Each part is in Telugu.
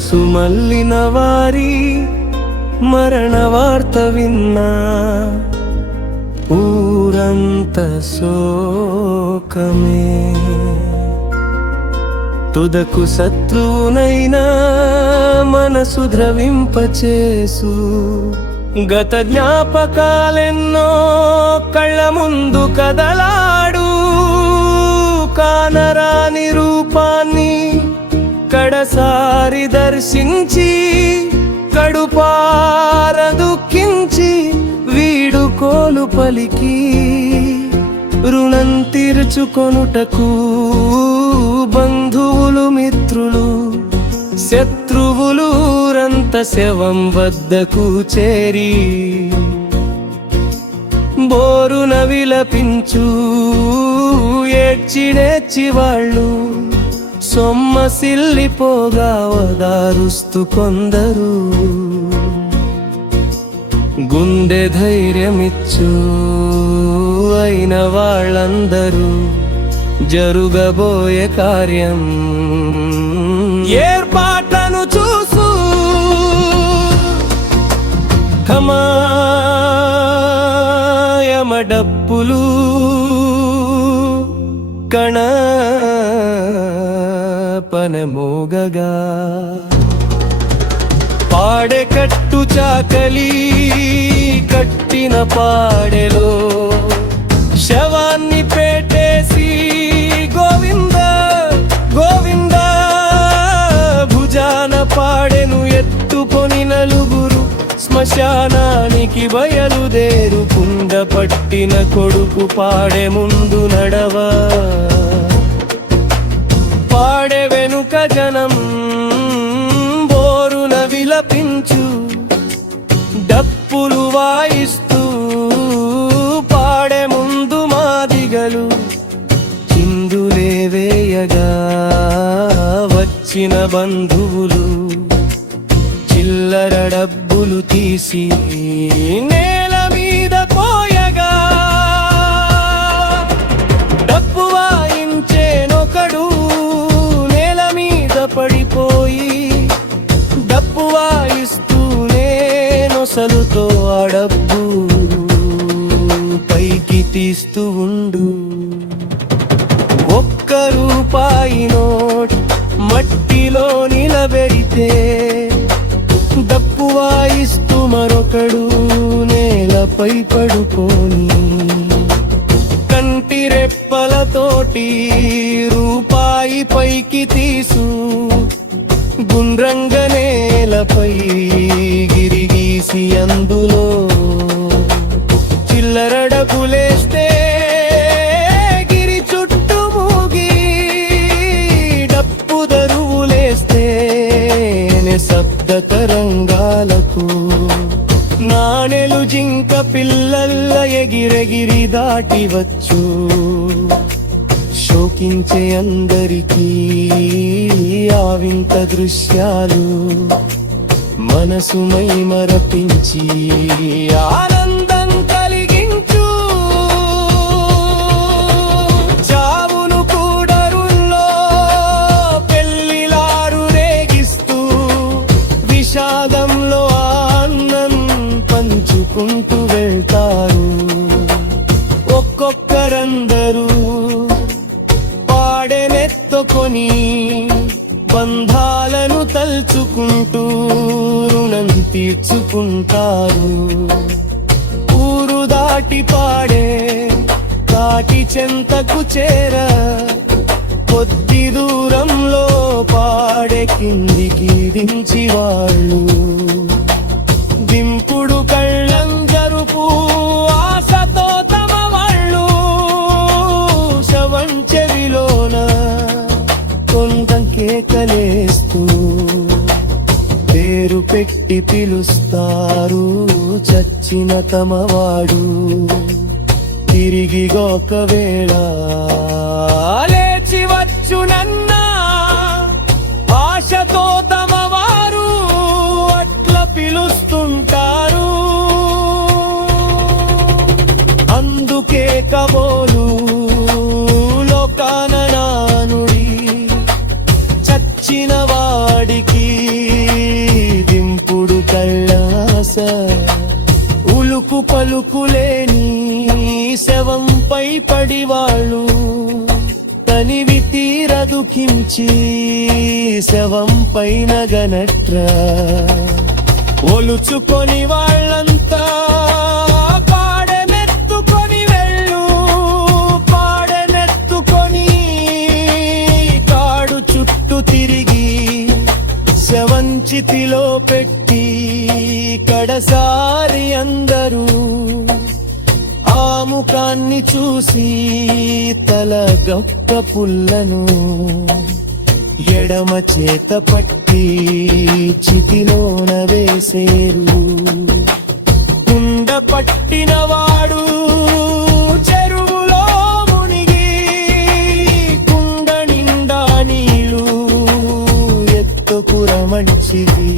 మనసు మల్లిన వారి మరణ వార్త విన్నా ఊరంత శోకమే. తుదకు శత్రువునైనా మనసు ద్రవింపచేసు. గత జ్ఞాపకాలెన్నో కళ్ళ ముందు కదలాడు. కానరాని రూపాన్ని కడసారి దర్శించి కడుపార దుఃఖించి వీడుకోలు పలికి రుణం తీర్చుకొనుటకు బంధువులు మిత్రులు శత్రువులు రంత శవం వద్దకు చేరి బోరున విలపించు ఏడ్చి నేర్చి వాళ్ళు సొమ్మసిల్లిపోగా వదారుస్తూ కొందరు. గుండె ధైర్యమిచ్చు అయిన వాళ్ళందరూ జరుగబోయే కార్యం. ఏర్పాట్లను చూసు. కమాయమ డప్పులు కణ మోగగా పాడె కట్టు చాకలి కట్టిన పాడెలో శవాన్ని పేటేసి గోవింద గోవింద భుజాన పాడెను ఎత్తుకొని నలుగురు శ్మశానానికి బయలుదేరు కుండ పట్టిన కొడుకు పాడె ముందు నడవా. వాడే వెనుక జనం బోరున విలపించు డప్పులు వాయిస్తూ పాడే ముందు మాదిగలు చిందులే వేయగా వచ్చిన బంధువులు చిల్లర డబ్బులు తీసి నే పడిపోయి డబ్బు వాయిస్తూనే నొసలుతో ఆ డబ్బు పైకి తీస్తూ ఉండు. ఒక్క రూపాయి నోట్ మట్టిలో నిలబెడితే డబ్బు వాయిస్తూ మరొకడు నేలపై పడుకోని కంటి రెప్పలతోటి గుండ్రంగ నేలపై గిరిగీసి అందులో చిల్లర డబ్బులేస్తే గిరి చుట్టూ మూగి డప్పు దరువులేస్తే శబ్ద తరంగాలకు నాణెలు జింక పిల్లల్ల ఎగిరెగిరి దాటివచ్చు. శోకించే అందరికీ వింత దృశ్యాలు మనసు మరపించి ఆనందం కలిగించు. చావును కూడరుల్లో పెళ్ళిలారు రేగిస్తూ విషాదంలో ఆన్నం పంచుకుంటూ వెళ్తారు. ఒక్కొక్కరందరూ పాడెనెత్తుకొని బంధాలను తలుచుకుంటూ రుణం తీర్చుకుంటారు. ఊరు దాటి పాడే కాటి చెంతకు చేర కొద్ది దూరంలో పాడే కిందికి దించి వాళ్ళు కేకలేస్తూ పేరు పెట్టి పిలుస్తారు చచ్చిన తమవాడు. తిరిగి ఒకవేళ లేచి తనివి తీర దుఃఖించి శవం పైన గనట్రా. ఒలుచుకొని వాళ్ళంతా పాడనెత్తుకొని వెళ్ళు పాడనెత్తుకొని కాడు చుట్టూ తిరిగి శవంచితిలో పెట్టి కడసారి అందరూ ముఖాన్ని చూసి తల గొప్ప పుల్లను ఎడమ చేత పట్టి చితిలోన వేసేరు. కుండ పట్టిన వాడు చెరువులో మునిగి కుండ నిండా నీళ్ళు ఎత్తుకుర మంచిది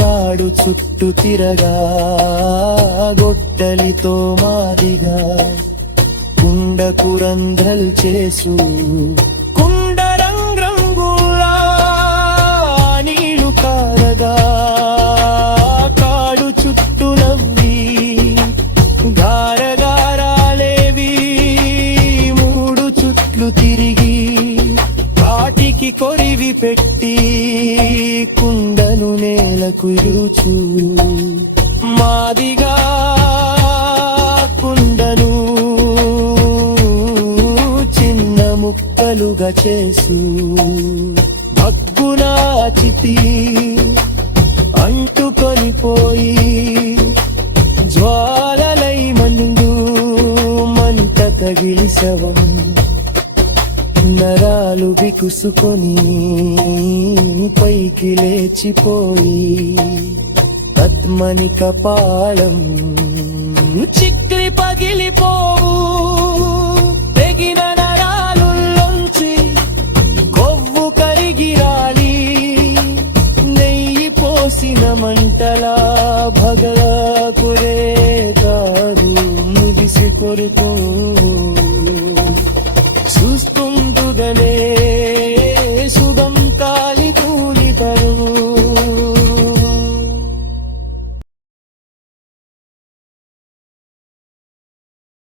కాడు చుట్టూ తిరగా రంధ్రల్ చేసు కుండ రంగులా నీళ్ళు కారగా కాడు చుట్టూ నవ్వి గారగారాలేవి మూడు చుట్లు తిరిగి వాటికి కొరివి పెట్టి కుండను నేలకు ఇరుచు మాదిగా ముక్కలుగా చేసు మగ్గునాచితి అంటుకొని పోయి జ్వాలలై మండు మంట తగిలి శవం నరాలు బికుసుకొని పైకి లేచిపోయి పద్మని కపాళం చిక్రి పగిలిపోవు. చూస్తుండగానే